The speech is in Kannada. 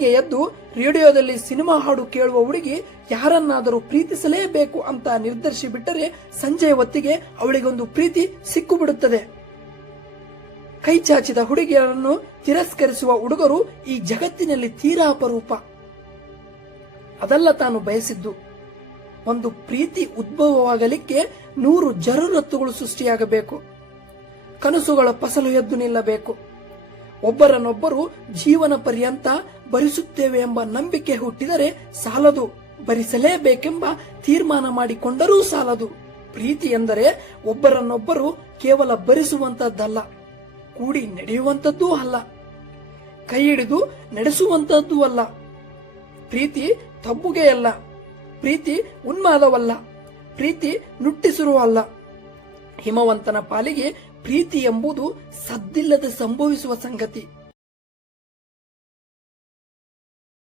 ಬೆಳಗ್ಗೆ ಎದ್ದು ರೇಡಿಯೋದಲ್ಲಿ ಸಿನಿಮಾ ಹಾಡು ಕೇಳುವ ಹುಡುಗಿ ಯಾರನ್ನಾದರೂ ಪ್ರೀತಿಸಲೇಬೇಕು ಅಂತ ನಿರ್ಧರಿಸಿ ಬಿಟ್ಟರೆ ಸಂಜೆಯ ಹೊತ್ತಿಗೆ ಅವಳಿಗೊಂದು ಪ್ರೀತಿ ಸಿಕ್ಕು ಬಿಡುತ್ತದೆ ಕೈ ಚಾಚಿದ ಹುಡುಗಿಯರನ್ನು ತಿರಸ್ಕರಿಸುವ ಹುಡುಗರು ಈ ಜಗತ್ತಿನಲ್ಲಿ ತೀರಾ ಅಪರೂಪ. ಅದಲ್ಲ ತಾನು ಬಯಸಿದ್ದು. ಒಂದು ಪ್ರೀತಿ ಉದ್ಭವವಾಗಲಿಕ್ಕೆ ನೂರು ಜರುರತ್ತುಗಳು ಸೃಷ್ಟಿಯಾಗಬೇಕು. ಕನಸುಗಳ ಫಸಲು ಎದ್ದು ನಿಲ್ಲಬೇಕು. ಒಬ್ಬರನ್ನೊಬ್ಬರು ಜೀವನ ಪರ್ಯಂತ ಭರಿಸುತ್ತೇವೆ ಎಂಬ ನಂಬಿಕೆ ಹುಟ್ಟಿದರೆ ಸಾಲದು. ಭರಿಸಲೇಬೇಕೆಂಬ ತೀರ್ಮಾನ ಮಾಡಿಕೊಂಡರೂ ಸಾಲದು. ಪ್ರೀತಿ ಎಂದರೆ ಒಬ್ಬರನ್ನೊಬ್ಬರು ಕೇವಲ ಭರಿಸುವಂತದ್ದಲ್ಲ, ಕೂಡಿ ನಡೆಯುವಂತದ್ದೂ ಅಲ್ಲ, ಕೈ ಹಿಡಿದು ನಡೆಸುವಂತದ್ದೂ ಅಲ್ಲ. ಪ್ರೀತಿ ತಬ್ಬುಗೆಯಲ್ಲ, ಪ್ರೀತಿ ಉನ್ಮಾದವಲ್ಲ, ಪ್ರೀತಿ ನುಟ್ಟಿಸಿರುವ ಅಲ್ಲ. ಹಿಮವಂತನ ಪಾಲಿಗೆ ಪ್ರೀತಿ ಎಂಬುದು ಸದ್ದಿಲ್ಲದೆ ಸಂಭವಿಸುವ ಸಂಗತಿ.